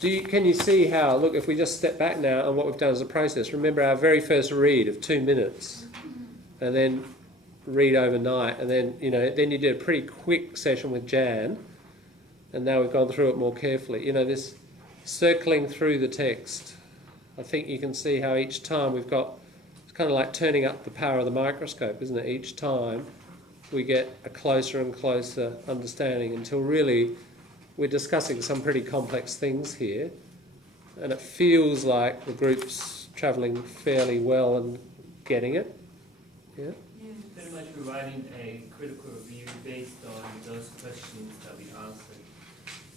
Can you see how, look, if we just step back now and what we've done as a process, remember our very first read of 2 minutes, and then read overnight, and then, then you did a pretty quick session with Jan, and now we've gone through it more carefully. This circling through the text, I think you can see how each time we've got, it's kind of like turning up the power of the microscope, isn't it? Each time we get a closer and closer understanding until really we're discussing some pretty complex things here, and it feels like the group's travelling fairly well and getting it. Yeah? Pretty much providing a critical review based on those questions that we answered.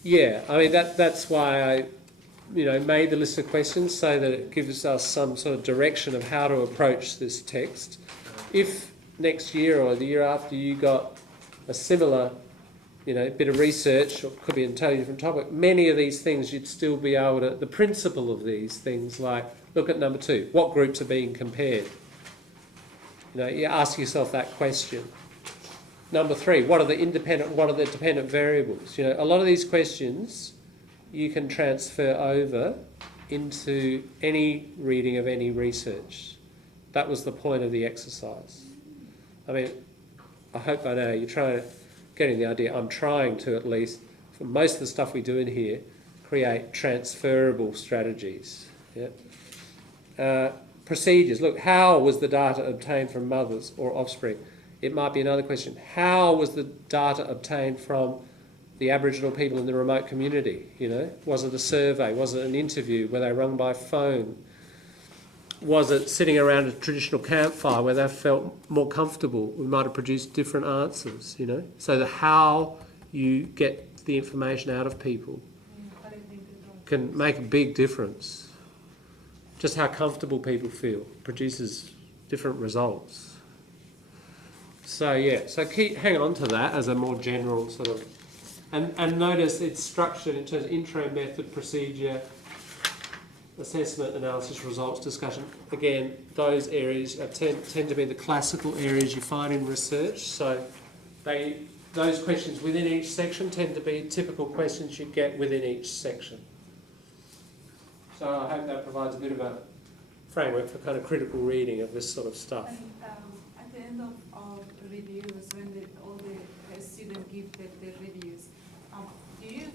Yeah, I mean that's why I made the list of questions so that it gives us some sort of direction of how to approach this text. If next year or the year after you got a similar bit of research, or it could be an entirely different topic, many of these things you'd still be able to, the principle of these things, like look at number 2, what groups are being compared? You ask yourself that question. Number 3, what are the dependent variables? A lot of these questions you can transfer over into any reading of any research. That was the point of the exercise. I mean, I hope by now you're getting the idea. I'm trying to, at least, for most of the stuff we do in here, create transferable strategies. Yeah? Procedures. Look, how was the data obtained from mothers or offspring? It might be another question. How was the data obtained from the Aboriginal people in the remote community? Was it a survey? Was it an interview? Were they rung by phone? Was it sitting around a traditional campfire where they felt more comfortable? We might have produced different answers, So the how you get the information out of people can make a big difference. Just how comfortable people feel produces different results. So hang on to that as a more general sort of, and notice it's structured in terms of intro, method, procedure, assessment, analysis, results, discussion. Again, those areas tend to be the classical areas you find in research. So those questions within each section tend to be typical questions you get within each section. So I hope that provides a bit of a framework for kind of critical reading of this sort of stuff. And at the end of reviews, when all the students give their reviews, do you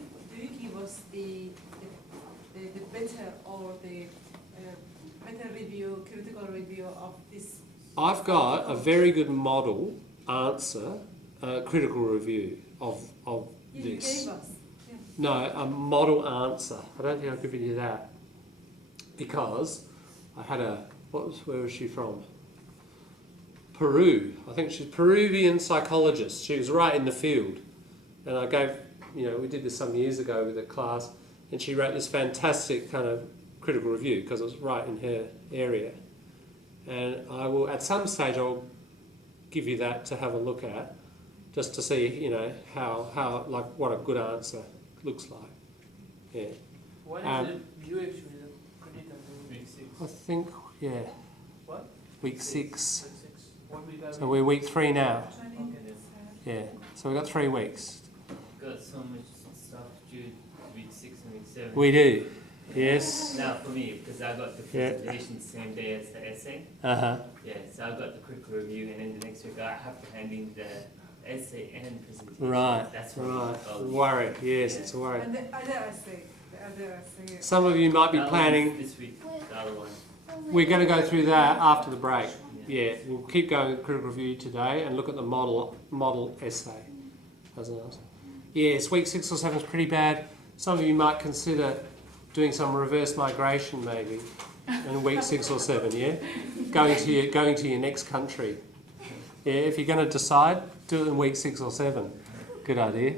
give us the better or the better review, critical review of this? I've got a very good model answer, critical review of this. You gave us. Yeah. No, a model answer. I don't think I've given you that because I had where was she from? Peru. I think she's a Peruvian psychologist. She was right in the field, and I gave, we did this some years ago with a class. And she wrote this fantastic kind of critical review because it was right in her area. And I will, at some stage, I'll give you that to have a look at, just to see, how like what a good answer looks like. Yeah. What is the view actually? The critical week 6. I think, yeah. What? Week 6. What week are So we're week 3 now. Okay, Yeah. So we've got 3 weeks. got so much stuff due week 6 and week 7. We do. Yes. Now for me, because I got the presentation same day as the essay. Uh-huh. Yeah, so I got the critical review, and then the next week I have to hand in the essay and presentation. Right. That's right. Oh, Worry. Yes, yeah. it's a worry. And the other essay. Yeah. Some of you might be That planning. one's this week, the other one. We're going to go through that after the break. Yeah, we'll keep going with critical review today and look at the model essay as an answer. Yes, week 6 or 7 is pretty bad. Some of you might consider doing some reverse migration maybe in week 6 or 7. Yeah, going to your next country. Yeah, if you're going to decide, do it in week 6 or 7. Good idea.